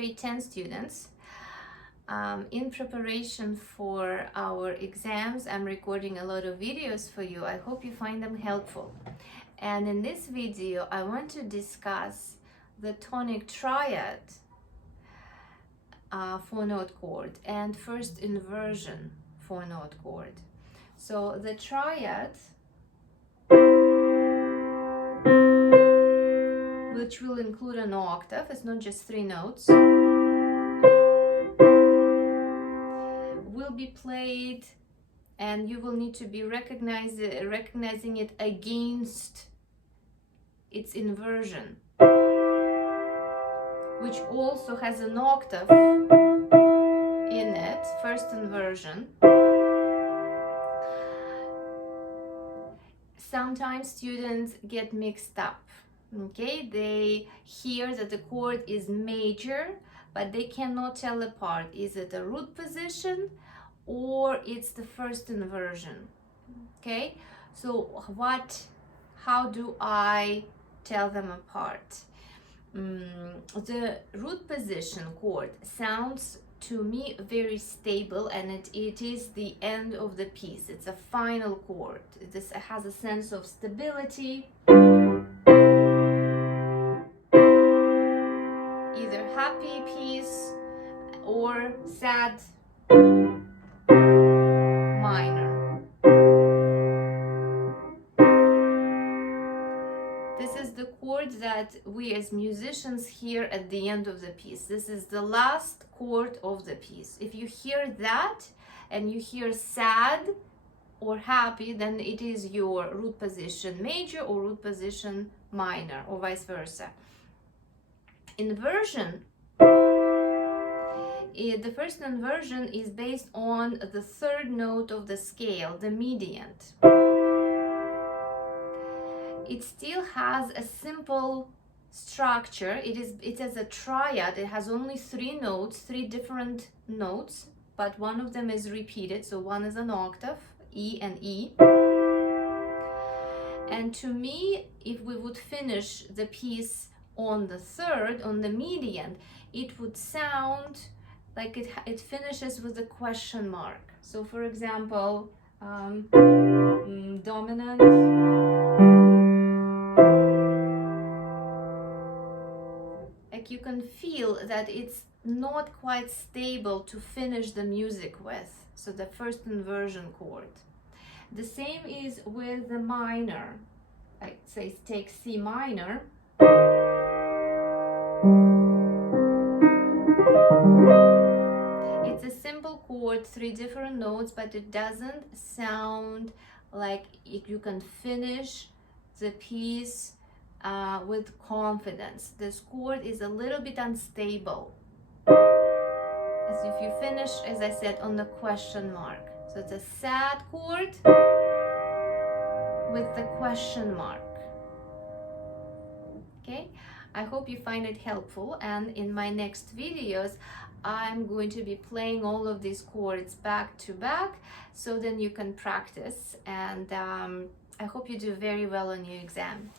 grade 10 students. In preparation for our exams, I'm recording a lot of videos for you. I hope you find them helpful. And in this video, I want to discuss the tonic triad 4-note chord and first inversion 4-note chord. So the triad, which will include an octave, it's not just 3 notes, will be played, and you will need to be recognizing it against its inversion, which also has an octave in it, first inversion. Sometimes students get mixed up, okay? They hear that the chord is major, but they cannot tell apart. Is it a root position or it's the first inversion? Okay, so how do I tell them apart? The root position chord sounds to me very stable, and it is the end of the piece. It's a final chord. This has a sense of stability, either happy piece or sad minor. This is the chord that we as musicians hear at the end of the piece. This is the last chord of the piece. If you hear that and you hear sad or happy, then it is your root position major or root position minor, or vice versa. Inversion, the first inversion is based on the 3rd note of the scale, the mediant. It still has a simple structure. It is a triad. It has only 3 notes, 3 different notes, but one of them is repeated, so one is an octave, E and E. And to me, if we would finish the piece on the 3rd, on the median, it would sound like it finishes with a question mark. So for example, dominant, like you can feel that it's not quite stable to finish the music with, so the first inversion chord. The same is with the minor. Like say take C minor. It's a simple chord, 3 different notes, but it doesn't sound like you can finish the piece with confidence. This chord is a little bit unstable, as if you finish, as I said, on the question mark. So it's a sad chord with the question mark. Okay, I hope you find it helpful, and in my next videos I'm going to be playing all of these chords back to back, so then you can practice, and I hope you do very well on your exam.